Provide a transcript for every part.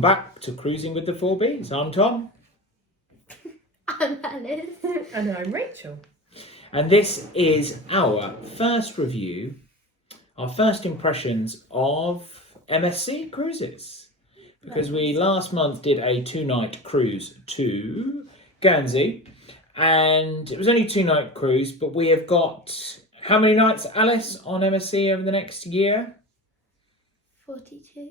welcome back to Cruising with the 4Bs. I'm Tom. I'm Alice. And I'm Rachel. And this is our first review, our first impressions of MSC Cruises. Because we last month did a 2-night cruise to Guernsey. And it was only a 2-night cruise, but we have got, how many nights, Alice, on MSC over the next year? 42.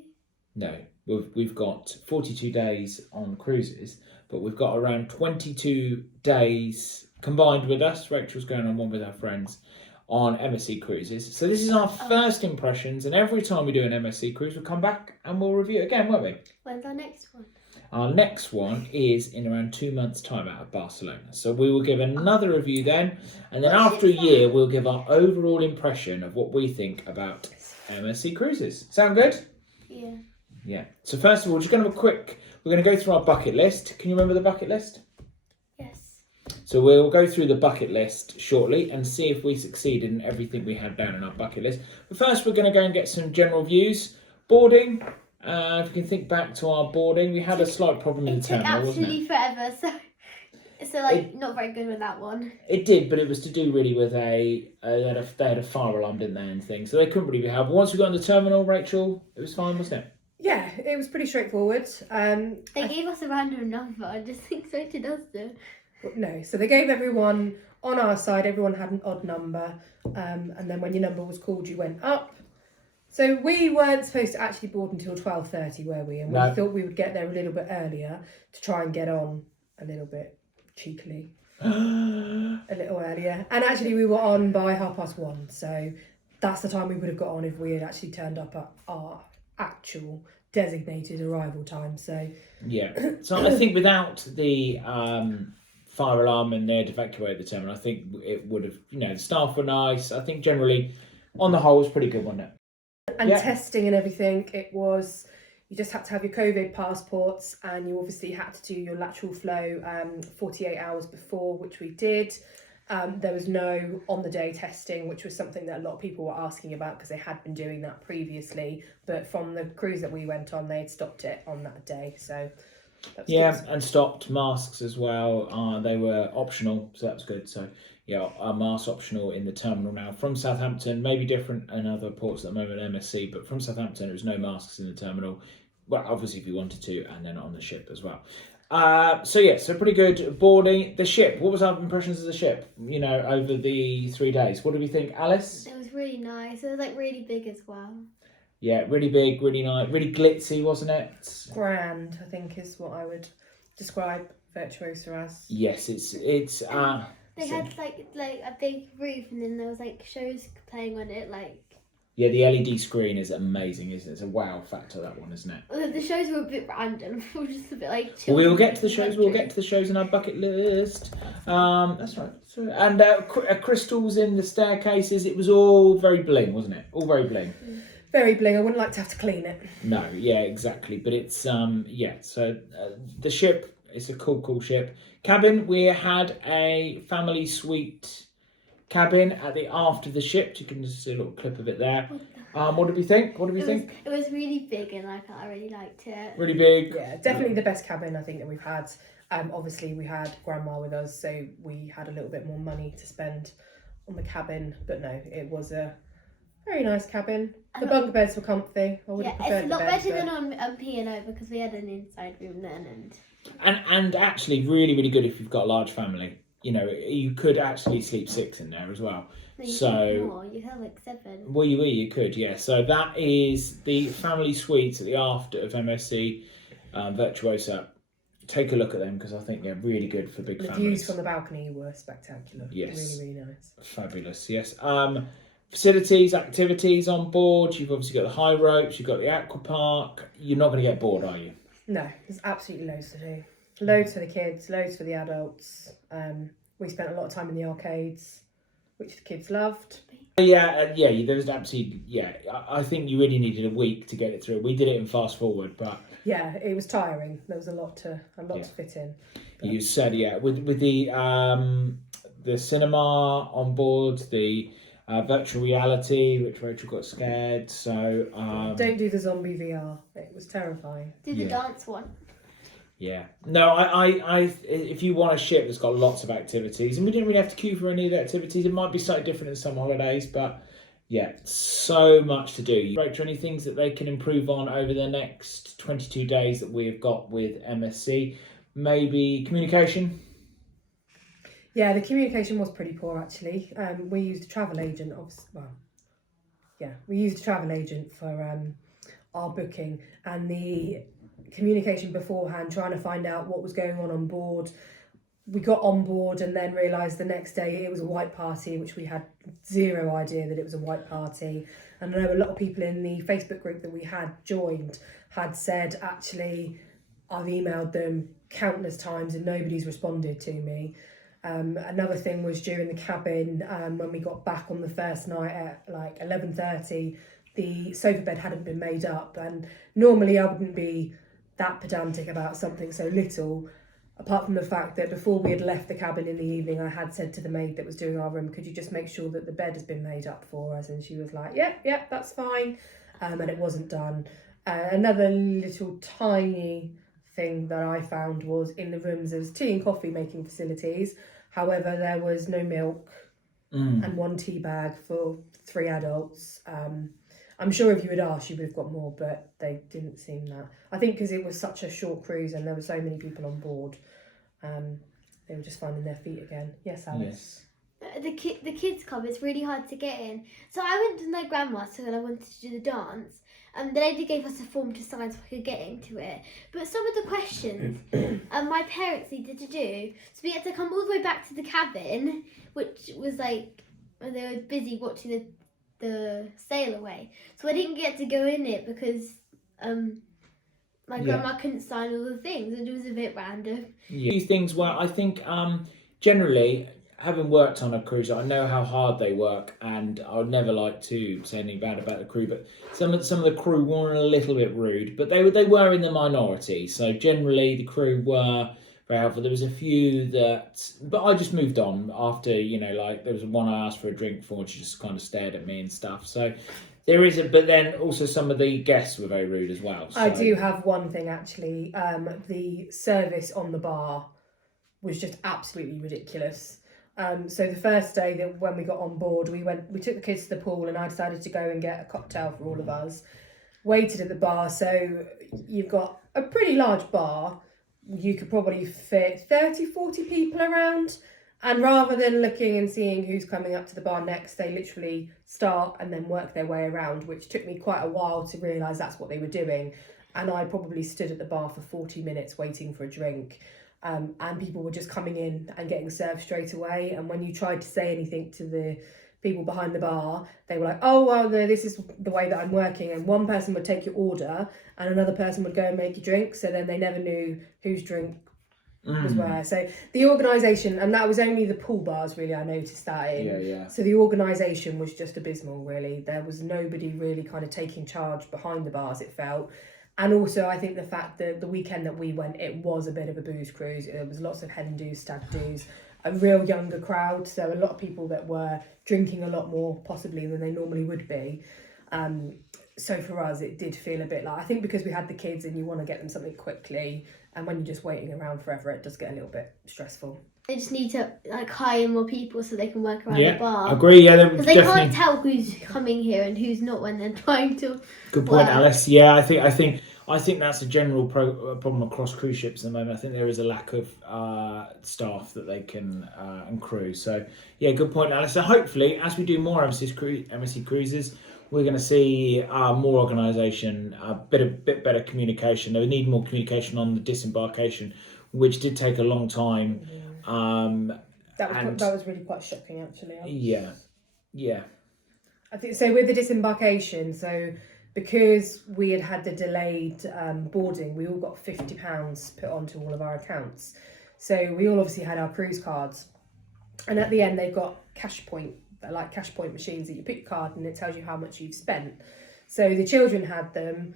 No, we've got 42 days on cruises, but we've got around 22 days combined with us. Rachel's going on one with her friends on MSC Cruises. So this is our first impressions, and every time we do an MSC cruise, we'll come back and we'll review it again, won't we? When's our next one? Our next one is in around 2 months' time out of Barcelona. So we will give another review then, and then after a year, we'll give our overall impression of what we think about MSC Cruises. Sound good? Yeah. Yeah. So first of all, just going to have we're going to go through our bucket list. Can you remember the bucket list? Yes. So we'll go through the bucket list shortly and see if we succeeded in everything we had down in our bucket list. But first, we're going to go and get some general views. Boarding. If you can think back to our boarding, we had a slight problem in the terminal, wasn't it? It took absolutely forever, so not very good with that one. It did, but it was to do really with they had a fire alarm, didn't they, and things, so they couldn't really be helped. Once we got in the terminal, Rachel, it was fine, wasn't it? Yeah, it was pretty straightforward. They gave us a random number. I just expected us to. No, so they gave everyone on our side. Everyone had an odd number, and then when your number was called, you went up. So we weren't supposed to actually board until 12:30, were we? And we thought we would get there a little bit earlier to try and get on a little bit cheekily, a little earlier. And actually, we were on by 1:30. So that's the time we would have got on if we had actually turned up at our actual designated arrival time. So yeah, so I think without the fire alarm and they had evacuated the terminal, I think it would have, the staff were nice. I think generally on the whole it was pretty good, wasn't it? And testing and everything, it was, you just had to have your COVID passports, and you obviously had to do your lateral flow 48 hours before, which we did. There was no on-the-day testing, which was something that a lot of people were asking about because they had been doing that previously. But from the cruise that we went on, they had stopped it on that day. So that was good. And stopped masks as well. They were optional, so that was good. So yeah, our masks optional in the terminal now. From Southampton, maybe different in other ports at the moment, MSC, but from Southampton, there was no masks in the terminal. Well, obviously if you wanted to, and then on the ship as well. So pretty good boarding. The ship, what was our impressions of the ship, over the 3 days? What do we think, Alice? It was really nice. It was really big as well. Yeah, really big, really nice, really glitzy, wasn't it? Grand, I think, is what I would describe Virtuosa as. Yes, it's they had a big roof, and then there was shows playing on it, Yeah, the LED screen is amazing, isn't it? It's a wow factor, that one, isn't it? Well, the shows were a bit random. We were just a bit chill. We'll get to the shows. We'll get to the shows in our bucket list. That's right. And crystals in the staircases. It was all very bling, wasn't it? All very bling. Very bling. I wouldn't like to have to clean it. No, yeah, exactly. But it's So the ship. It's a cool ship. Cabin. We had a family suite cabin at the aft of the ship. You can just see a little clip of it there. What did we think? Think? It was really big, and I really liked it. Really big. Yeah, definitely the best cabin I think that we've had. Obviously we had Grandma with us, so we had a little bit more money to spend on the cabin. But no, it was a very nice cabin. The bunk beds were comfy. I would have preferred it's a lot the beds, better than on P&O because we had an inside room then. And actually really, really good if you've got a large family. You could actually sleep 6 in there as well. No, you had 7. Well, you could, yeah. So that is the family suites at the aft of MSC Virtuosa. Take a look at them because I think they're really good for big families. The views from the balcony were spectacular. Yes. Really, really nice. Fabulous, yes. Facilities, activities on board. You've obviously got the high ropes. You've got the aqua park. You're not going to get bored, are you? No, there's absolutely loads to do. Loads for the kids, loads for the adults. We spent a lot of time in the arcades, which the kids loved. Yeah, there was absolutely, I think you really needed a week to get it through. We did it in fast forward, but... Yeah, it was tiring. There was a lot to fit in. But... You said, with the cinema on board, the virtual reality, which Rachel got scared. So don't do the zombie VR. It was terrifying. Do the dance one. Yeah. No, I if you want a ship that's got lots of activities, and we didn't really have to queue for any of the activities, it might be slightly different in some holidays, but yeah, so much to do. Rachel, any things that they can improve on over the next 22 days that we've got with MSC? Maybe communication? Yeah, the communication was pretty poor actually. We used a travel agent, we used a travel agent for our booking, and the communication beforehand, trying to find out what was going on board. We got on board and then realised the next day it was a white party, which we had zero idea that it was a white party. And I know a lot of people in the Facebook group that we had joined had said, actually, I've emailed them countless times and nobody's responded to me. Another thing was during the cabin, when we got back on the first night at like 11:30, the sofa bed hadn't been made up. And normally I wouldn't be that pedantic about something so little, apart from the fact that before we had left the cabin in the evening, I had said to the maid that was doing our room, could you just make sure that the bed has been made up for us? And she was like, yep, that's fine. And it wasn't done. Another little tiny thing that I found was in the rooms, there was tea and coffee making facilities. However, there was no milk and one tea bag for 3 adults. I'm sure if you had asked, you would have got more, but they didn't seem that. I think because it was such a short cruise and there were so many people on board, they were just finding their feet again. Yes, Alice? Yes. The kids club is really hard to get in. So I went to my grandma's and I wanted to do the dance. The lady gave us a form to sign so I could get into it. But some of the questions my parents needed to do, so we had to come all the way back to the cabin, which was like, when they were busy watching the sail away. So I didn't get to go in it because my grandma couldn't sign all the things, and it was a bit random. Yeah. These things where I think generally, having worked on a cruise, I know how hard they work, and I would never like to say anything bad about the crew, but some of the crew were a little bit rude, but they were in the minority. So generally, the crew were very helpful. There was a few but I just moved on after, there was one I asked for a drink for, and she just kind of stared at me and stuff. So there is but then also some of the guests were very rude as well. So. I do have one thing actually. The service on the bar was just absolutely ridiculous. So the first day that when we got on board, we took the kids to the pool, and I decided to go and get a cocktail for all of us. Waited at the bar, so you've got a pretty large bar. You could probably fit 30, 40 people around. And rather than looking and seeing who's coming up to the bar next, they literally start and then work their way around, which took me quite a while to realise that's what they were doing. And I probably stood at the bar for 40 minutes waiting for a drink. And people were just coming in and getting served straight away. And when you tried to say anything to the people behind the bar, they were like, oh, well, no, this is the way that I'm working. And one person would take your order and another person would go and make your drink. So then they never knew whose drink was where. So the organisation, and that was only the pool bars really, I noticed that in. Yeah. So the organisation was just abysmal really. There was nobody really kind of taking charge behind the bars, it felt. And also I think the fact that the weekend that we went, it was a bit of a booze cruise. There was lots of hen do's, stag do's, a real younger crowd. So a lot of people that were drinking a lot more possibly than they normally would be. So for us, it did feel a bit like, I think because we had the kids and you want to get them something quickly, and when you're just waiting around forever, it does get a little bit stressful. They just need to hire more people so they can work around the bar. I agree. Yeah, because they can't tell who's coming here and who's not when they're trying to. Good point, Alice. Yeah, I think that's a general problem across cruise ships at the moment. I think there is a lack of staff that they can and crew. So yeah, good point, Alice. So hopefully, as we do more MSC Cruises, we're going to see more organisation, a bit better communication. They need more communication on the disembarkation, which did take a long time. That was really quite shocking, actually. Yeah. I think so with the disembarkation. So because we had the delayed boarding, we all got £50 put onto all of our accounts. So we all obviously had our cruise cards, and at the end they've got cash point machines that you put your card and it tells you how much you've spent. So the children had them.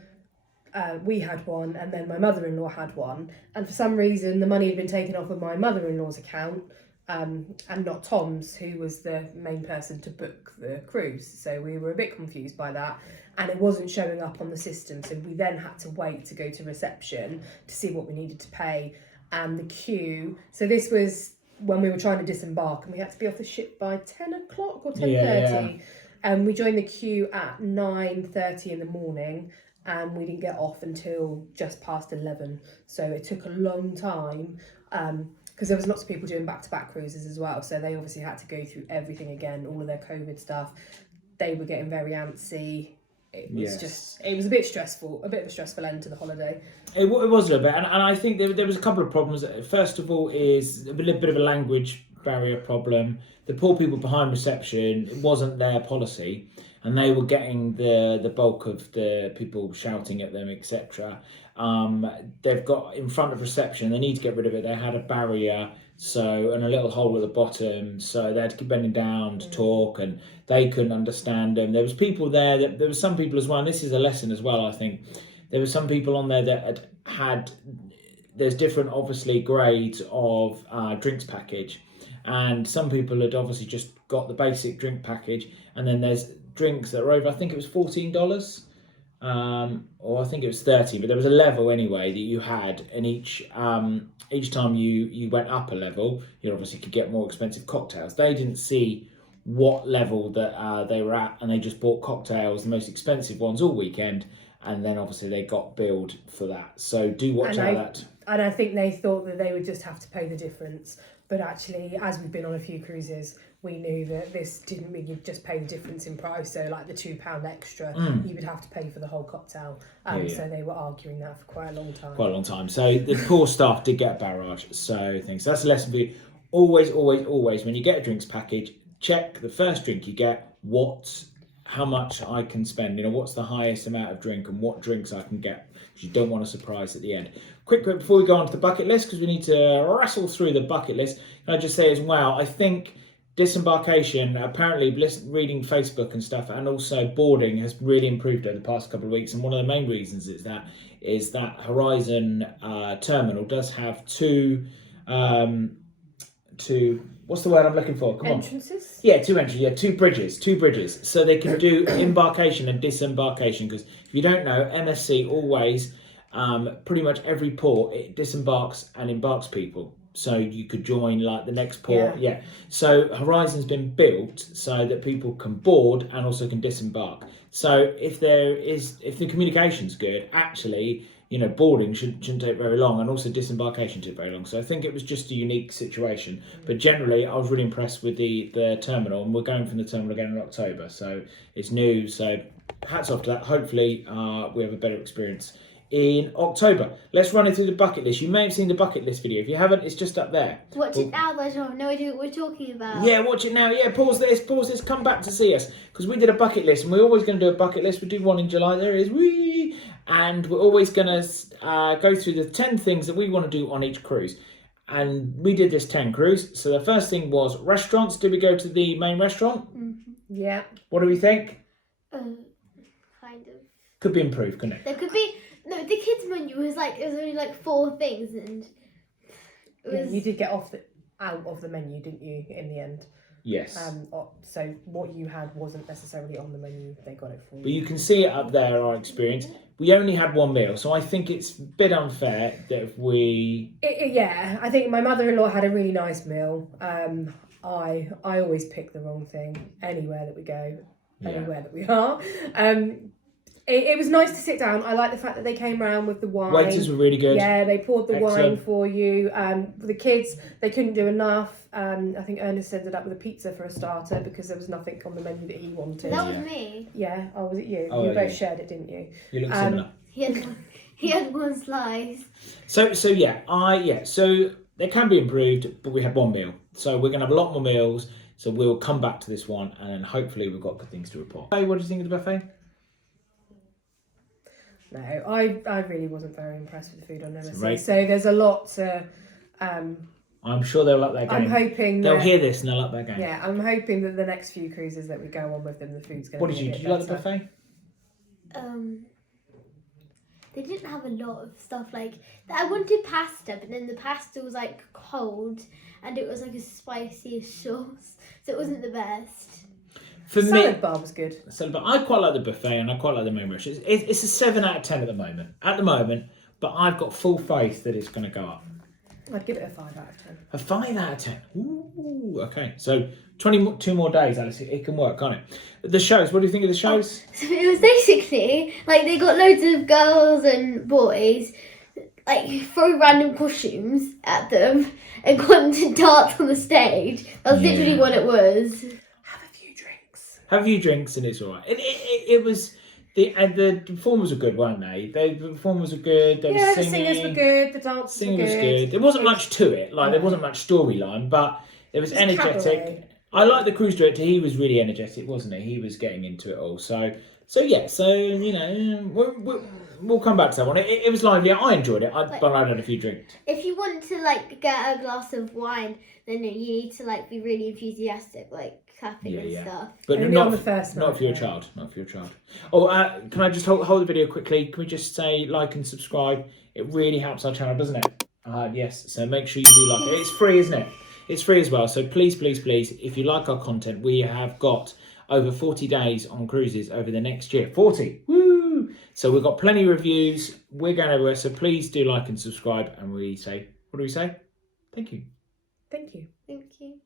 We had one, and then my mother-in-law had one, and for some reason the money had been taken off of my mother-in-law's account, and not Tom's, who was the main person to book the cruise. So we were a bit confused by that, and it wasn't showing up on the system. So we then had to wait to go to reception to see what we needed to pay, and the queue. So this was when we were trying to disembark, and we had to be off the ship by 10 o'clock or 10:30. Yeah. And we joined the queue at 9:30 in the morning, and we didn't get off until just past 11. So it took a long time. Because there was lots of people doing back-to-back cruises as well, so they obviously had to go through everything again, all of their COVID stuff. They were getting very antsy. It was it was a bit stressful, a bit of a stressful end to the holiday. It was a little bit, and I think there was a couple of problems. First of all is a bit of a language barrier problem. The poor people behind reception, it wasn't their policy, and they were getting the bulk of the people shouting at them, etc. They've got in front of reception, they need to get rid of it. They had a barrier, and a little hole at the bottom, so they had to keep bending down to talk, and they couldn't understand them. There was people there, there was some people as well, and this is a lesson as well, I think. There were some people on there that had there's different, obviously, grades of drinks package, and some people had obviously just got the basic drink package, and then there's drinks that are over, I think it was $14, or I think it was 30, but there was a level anyway that you had, and each time you went up a level, you obviously could get more expensive cocktails. They didn't see what level that they were at, and they just bought cocktails, the most expensive ones all weekend, and then obviously they got billed for that. So do watch out that. And I think they thought that they would just have to pay the difference, but actually, as we've been on a few cruises, we knew that this didn't mean you'd just pay the difference in price. So like the £2 extra, you would have to pay for the whole cocktail. So they were arguing that for quite a long time. So the poor staff did get a barrage. So that's a lesson for you. Always, when you get a drinks package, check the first drink you get, how much I can spend, what's the highest amount of drink and what drinks I can get, because you don't want a surprise at the end. Quick before we go on to the bucket list, because we need to wrestle through the bucket list, can I just say as well, I think disembarkation, apparently reading Facebook and stuff, and also boarding has really improved over the past couple of weeks, and one of the main reasons is that Horizon terminal does have two what's the word I'm looking for? Entrances? Yeah, two entrances. Yeah, two bridges. So they can do embarkation and disembarkation, because if you don't know, MSC always, pretty much every port, it disembarks and embarks people. So you could join like the next port. Yeah. So Horizon's been built so that people can board and also can disembark. So if the communication's good, actually, boarding shouldn't take very long, and also disembarkation took very long. So I think it was just a unique situation. But generally, I was really impressed with the terminal, and we're going from the terminal again in October. So it's new. So hats off to that. Hopefully, we have a better experience in October. Let's run it through the bucket list. You may have seen the bucket list video. If you haven't, it's just up there. Watch it now, though, so I have no idea what we're talking about. Yeah, watch it now. Yeah, pause this, come back to see us. Because we did a bucket list, and we're always going to do a bucket list. We do one in July. There it is. Whee! And we're always going to go through the 10 things that we want to do on each cruise. And we did this 10 cruise. So the first thing was restaurants. Did we go to the main restaurant? Mm-hmm. Yeah. What do we think? Kind of. Could be improved, couldn't it? There could be. No, the kids menu was it was only 4 things, and you did get out of the menu, didn't you? In the end. Yes. So what you had wasn't necessarily on the menu. They got it for you. But you can see it up there. Our experience. We only had one meal, so I think it's a bit unfair that if we. Yeah, I think my mother-in-law had a really nice meal. I always pick the wrong thing anywhere that we go, anywhere that we are. It was nice to sit down. I like the fact that they came round with the wine. Waiters were really good. Yeah, they poured the Excellent. wine for you. The kids, they couldn't do enough. I think Ernest ended up with a pizza for a starter because there was nothing on the menu that he wanted. That was me. Yeah. Oh, was it you? Oh, you both yeah. shared it, didn't you? You look similar. He had one slice. So they can be improved, but we had one meal. So we're gonna have a lot more meals. So we'll come back to this one, and then hopefully we've got good things to report. Hey, what do you think of the buffet? No, I really wasn't very impressed with the food on MSC. Right. So there's a lot to. I'm sure they'll up their game. I'm hoping they'll hear this and they'll up their game. Yeah, I'm hoping that the next few cruises that we go on with them, the food's going to be. What did you? Did you like the buffet? they didn't have a lot of stuff like that. I wanted pasta, but then the pasta was like cold and it was like a spicy sauce, so it wasn't the best. For Salad me, bar was good. but I quite like the buffet and I quite like the main restaurant. It's a 7 out of 10 at the moment. But I've got full faith that it's going to go up. I'd give it a 5 out of 10. A 5 out of 10. Ooh, okay. So 22 more days, Alice. It can work, can't it? The shows. What do you think of the shows? So it was basically like they got loads of girls and boys like throw random costumes at them and got them to dance on the stage. That's literally what it was. Have a few drinks and it's all right. It was the performers were good, weren't they? The performers were good. They were singing. The singers were good. The dancers were good. There wasn't much to it. Like there wasn't much storyline, but it was energetic. Cabaret. I like the cruise director. He was really energetic, wasn't he? He was getting into it all. So yeah. So you know, we'll come back to that one. It was lively. I enjoyed it. But I had a few drinks. If you want to like get a glass of wine, then you need to like be really enthusiastic, like clapping and stuff. But Only not on the first night, not for your child. Not for your child. Oh, can I just hold the video quickly? Can we just say like and subscribe? It really helps our channel, doesn't it? Yes. So make sure you do like it. It's free, isn't it? It's free as well. So please, if you like our content, we have got over 40 days on cruises over the next year. 40. Woo! So we've got plenty of reviews. We're going everywhere. So please do like and subscribe. And we say, what do we say? Thank you. Thank you. Thank you.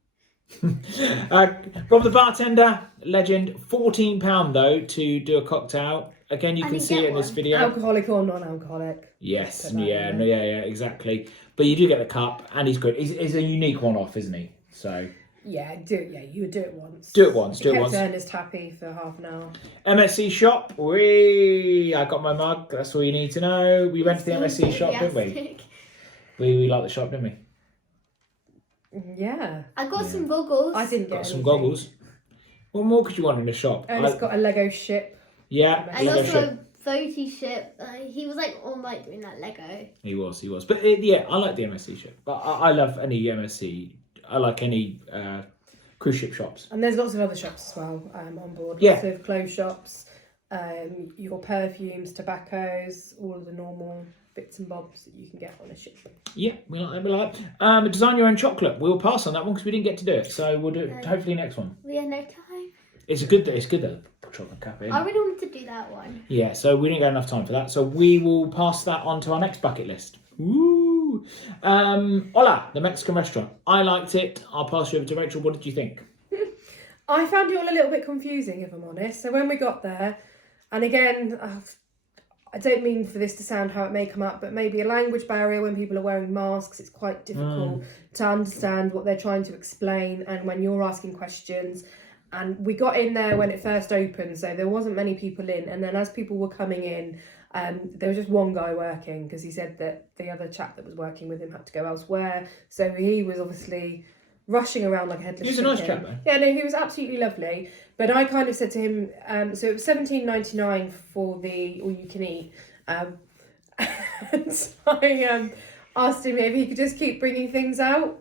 Rob the bartender, legend. £14 though to do a cocktail. Again, you can see it in this video. Alcoholic or non-alcoholic. Yes, yeah, exactly. But you do get the cup, and he's good. He's a unique one-off, isn't he? So you would do it once. Do it once. Kept Ernest happy for half an hour. MSC Shop. I got my mug. That's all you need to know. We went to the MSC Shop, didn't we? We liked the shop, didn't we? Yeah. I got some goggles. I didn't get Got some goggles. What more could you want in the shop? Ernest got a Lego ship. Yeah, I Lego also ship. a floaty ship. He was like on like doing that Lego. He was. But I like the MSC ship. But I love any MSC. I like any cruise ship shops. And there's lots of other shops as well on board. Yeah. Lots of clothes shops, your perfumes, tobaccos, all of the normal bits and bobs that you can get on a ship. Yeah, we like that. Design your own chocolate. We'll pass on that one because we didn't get to do it. So we'll do it hopefully next one. We had no time. It's good to put chocolate cap in. I really wanted to do that one. Yeah, so we didn't get enough time for that. So we will pass that on to our next bucket list. Woo! Hola, the Mexican restaurant. I liked it. I'll pass you over to Rachel. What did you think? I found it all a little bit confusing, if I'm honest. So when we got there, and again, I don't mean for this to sound how it may come up, but maybe a language barrier when people are wearing masks. It's quite difficult to understand what they're trying to explain, and when you're asking questions. And we got in there when it first opened, so there wasn't many people in. And then as people were coming in, there was just one guy working because he said that the other chap that was working with him had to go elsewhere. So he was obviously rushing around like a headless chicken. He was a nice chap, though. Yeah, no, he was absolutely lovely. But I kind of said to him, so it was $17.99 for the all you can eat. And so I asked him if he could just keep bringing things out.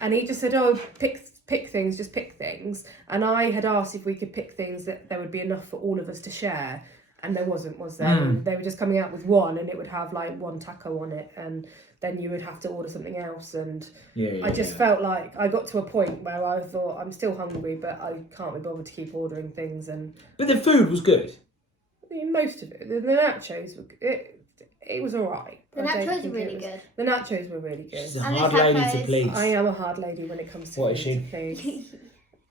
And he just said, oh, pick things. And I had asked if we could pick things that there would be enough for all of us to share. And there wasn't, was there? They were just coming out with one, and it would have like one taco on it, and then you would have to order something else. And I just felt like I got to a point where I thought I'm still hungry, but I can't be bothered to keep ordering things. But the food was good. I mean, most of it, the nachos were it was all right. The nachos were really good. The nachos were really good. She's a hard lady to please. I am a hard lady when it comes to What is she? please.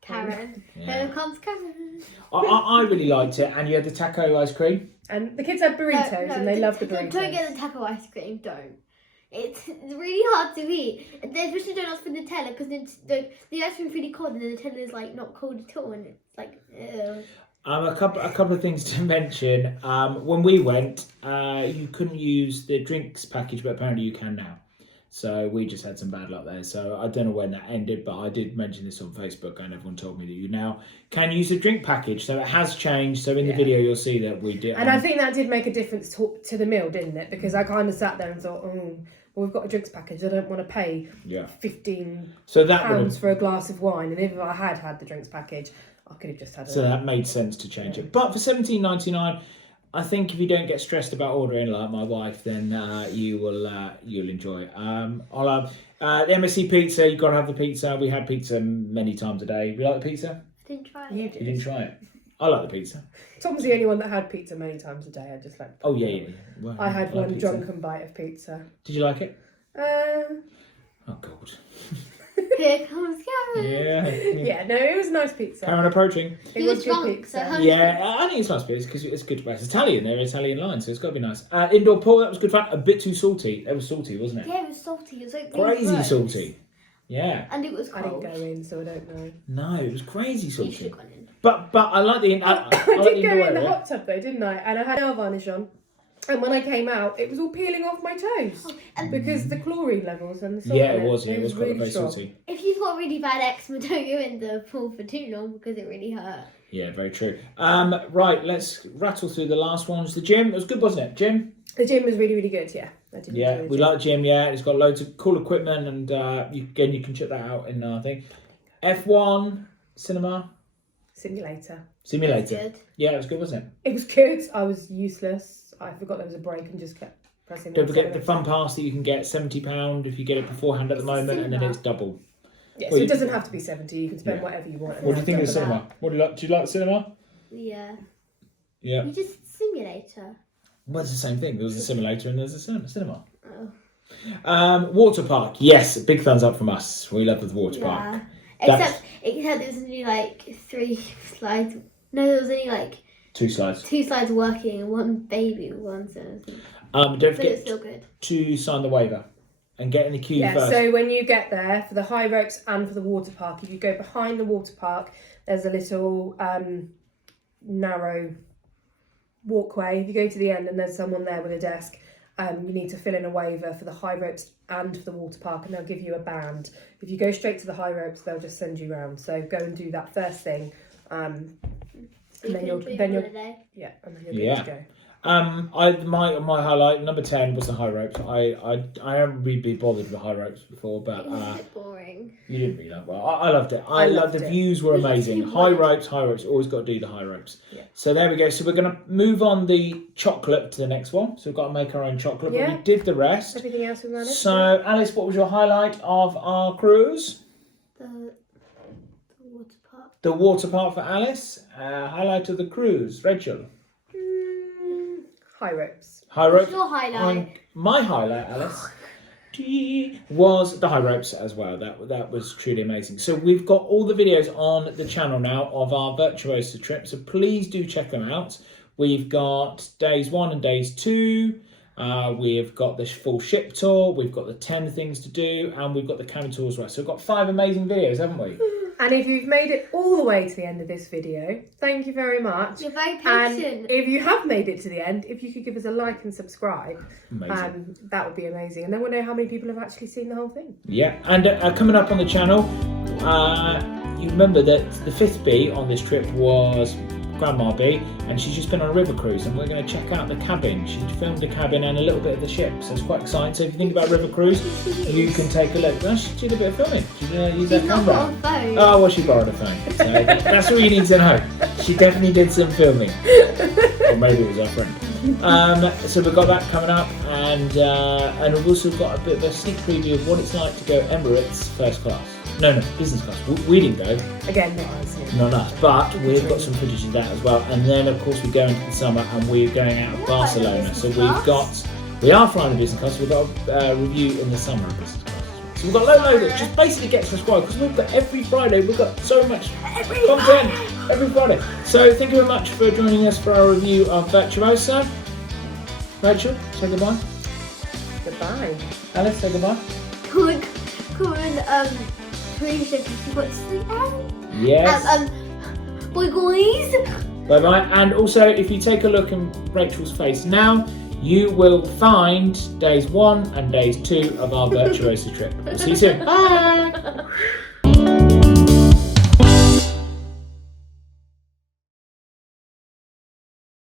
Karen. Yeah. Here comes Karen. I really liked it, and you had the taco ice cream. And the kids had burritos, and they loved the burritos. Don't get the taco ice cream, don't. It's really hard to eat. Especially don't ask for Nutella, because the ice cream's really cold, and the Nutella is like not cold at all, and it's like, ew. A couple of things to mention. When we went, you couldn't use the drinks package, but apparently you can now. So we just had some bad luck there. So I don't know when that ended, but I did mention this on Facebook, and everyone told me that you now can use the drink package. So it has changed. So in the video, you'll see that we did. And I think that did make a difference to the meal, didn't it? Because I kind of sat there and thought, well, we've got a drinks package. I don't want to pay £15 for a glass of wine. And if I had the drinks package, I could have just had So that made sense to change it. But for $17.99, I think if you don't get stressed about ordering like my wife, then you'll enjoy it. I'll have the MSC Pizza. You've got to have the pizza. We had pizza many times a day. You like the pizza? I didn't try it. You You did. didn't try it. I like the pizza. Tom's the only one that had pizza many times a day. I just like. Oh yeah. Well, I had like one pizza. drunken bite of pizza. Did you like it? Um, Oh God. Here comes Karen. Yeah. yeah, no, it was a nice pizza. Karen approaching. It He was was good drunk, pizza. so how- Yeah, I think it's nice pizza because it's good to buy. It's Italian. They're Italian line, so it's got to be nice. Indoor pool, that was good fun. A bit too salty. It was salty, wasn't it? Yeah, it was salty. It was like really Crazy gross. salty. Yeah. And it was I cold. didn't go in, so I don't know. No, it was crazy You should salty. have gone in. But I like the I like the did go indoor in the area. hot tub though, didn't I? And I had nail varnish on. And when I came out, it was all peeling off my toes And because the chlorine levels and the salt. Yeah, in it was. Yeah, it was quite really very strong. salty. if you've got really bad eczema, don't go in the pool for too long because it really hurt. Yeah, very true. Right, let's rattle through the last ones. The gym, it was good, wasn't it? Gym? The gym was really, really good. Yeah, I did. Yeah, enjoy the we gym. like the gym. Yeah, it's got loads of cool equipment, and you can check that out in thing. F1 cinema Simulator. simulator. Good. Yeah, it was good, wasn't it? It was good. I was useless. I forgot there was a break and just kept pressing. Don't the forget the accelerator. fun pass that you can get £70 if you get it beforehand at the It's a moment, and then cinema. it's double. Yeah, Well, so it doesn't have to be 70. You can spend Yeah. whatever you want. and What do you think of the have double cinema? What do you like? Do you like the cinema? Yeah. Yeah. You just simulator. Well, it's the same thing. There was a simulator and there's a cinema. Oh. Water park. Yes, big thumbs up from us. We love the water park. Yeah. That's- Except there was only like 3 slides. No, there was only like 2 slides. 2 slides working and 1 baby one. So Don't but it's forget still good. to sign the waiver and get in the queue Yeah, first. so when you get there for the high ropes and for the water park, if you go behind the water park, there's a little narrow walkway. If you go to the end and there's someone there with a desk, you need to fill in a waiver for the high ropes and for the water park, and they'll give you a band. If you go straight to the high ropes, they'll just send you round. So go and do that first thing, So and you then can you'll enjoy then your you'll holiday. yeah, and then you'll be Yeah. able to go. My highlight number 10 was the high ropes. I haven't really been bothered with the high ropes before, but It was a bit boring. you didn't really like well. I loved it. I loved loved the it. views were It was amazing. too High wide. ropes. Always got to do the high ropes. Yeah. So there we go. So we're gonna move on the chocolate to the next one. So we've got to make our own chocolate, but Yeah. we did the rest. Everything else was managed. So Alice, what was your highlight of our cruise? The water park. The water park for Alice. Highlight of the cruise, Rachel. High ropes. High What's ropes. your highlight? My highlight, Alice, was the high ropes as well. That was truly amazing. So we've got all the videos on the channel now of our Virtuosa trip. So please do check them out. We've got days 1 and days 2. We've got the full ship tour. We've got the 10 things to do, and we've got the cabin tour as well. So we've got 5 amazing videos, haven't we? And if you've made it all the way to the end of this video, thank you very much. You're very And patient. if you have made it to the end, if you could give us a like and subscribe, Amazing. that would be amazing. And then we'll know how many people have actually seen the whole thing. Yeah, and coming up on the channel, you remember that the 5th B on this trip was Grandma B, and she's just been on a river cruise, and we're going to check out the cabin. She filmed the cabin and a little bit of the ship, so it's quite exciting. So if you think about river cruise, you can take a look. Well, she did a bit of filming. She used her She's not camera. got a phone. Oh, well, she borrowed a phone. So that's all you need to know. She definitely did some filming. Or maybe it was her friend. So we've got that coming up, and we've also got a bit of a sneak preview of what it's like to go Emirates first class. No, business class. We didn't go, Again, not us. Yeah. not us, but we've got some footage of that as well. And then, of course, we go into the summer, and we're going out of Yeah, Barcelona. business So class. we are flying a business class. We've got a review in the summer of business class. So we've got loads of just basically get subscribed, because we've got every Friday. We've got so much content every Friday. So thank you very much for joining us for our review of Virtuosa. Rachel, say goodbye. Goodbye. Alice, say goodbye. Come on, cruise ship if you got to see them. Yes. Bye guys. Bye bye. And also, if you take a look in Rachel's face now, you will find days 1 and days 2 of our Virtuosa trip. We'll see you soon. Bye.